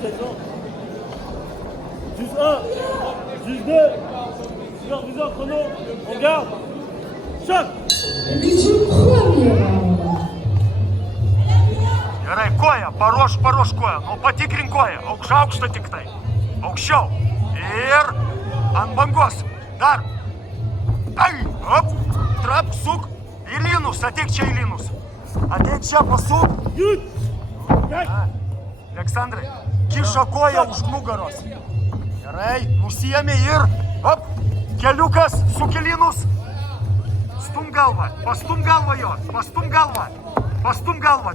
Juge 1, juge 2, superviseur chrono, on garde. Choc! Gerai, koja, paruoš koją, nu patikrink koją, aukštą tik tai, aukščiau ir ant bangos, dar, ai, op, trap, suk, į lynus, ateik čia į lynus, ateik čia, pasuk, Aleksandrai, kiša koją už nugaros, gerai, nusiėmė ir, op, keliukas, suk į lynus, stum galvą, pastum galvą jo, pastum galvą,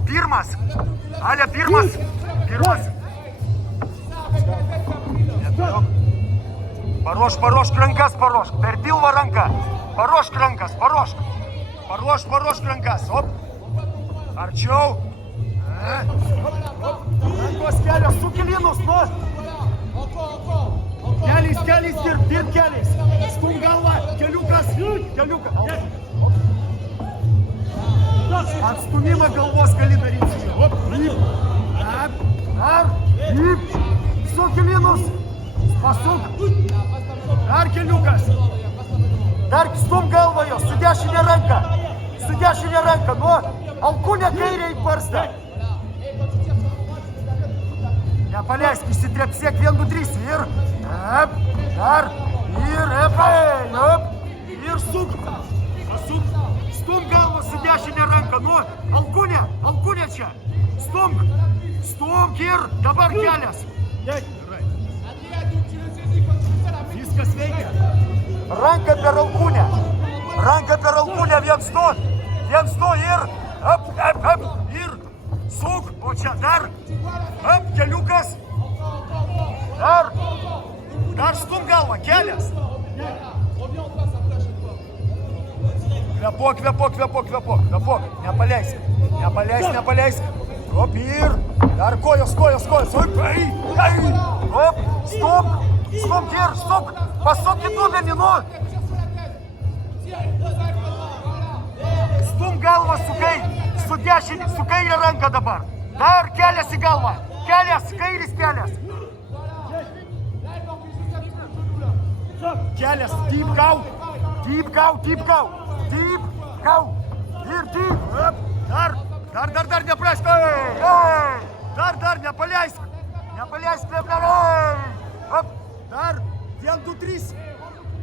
pirmas, Ale, pirmas, paruošk rankas, per pilvą ranką, paruošk rankas, op, arčiau, rankos kelios, sukilinus, nu, keliais, dirb keliais, stum galvą, keliukas, atstumimą galvos gali daryti. Dar, sukilinus, pasuk, dar keliukas, dar stum galvą jos, su dešinė ranka, nu, alkūnė kairė į barstą. Nepaleisk, išsitrepsėk 1, 2, 3 ir, dar, ir suk, pasuk. Stum galvą su dešinė ranka, nu, alkūnė čia, stumk ir dabar kelias. Viskas veikia. Ranka per alkūnę, vien sto ir, ir suk, o čia dar, keliukas, dar stum galvą, kelias. Kvėpuok, nepaleisk, op ir, dar kojos, op, stumk ir, pasuk į dubenį, nu, stum galvą su kairė ranka dabar, dar kelias į galvą, kairis kelias, deep gau, ir deep, dar neprask, dar nepaleisk, dar 1, 2, 3,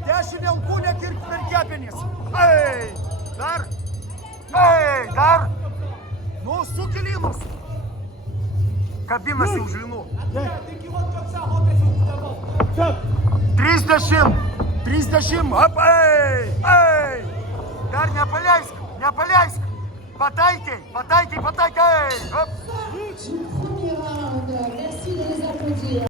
dešinė alkūnė kirk per kepenis, dar, nu, sukilinus, kabinasi už lynų, 30, op, dar nepaleisk, pataikai, op. Merci de les applaudir.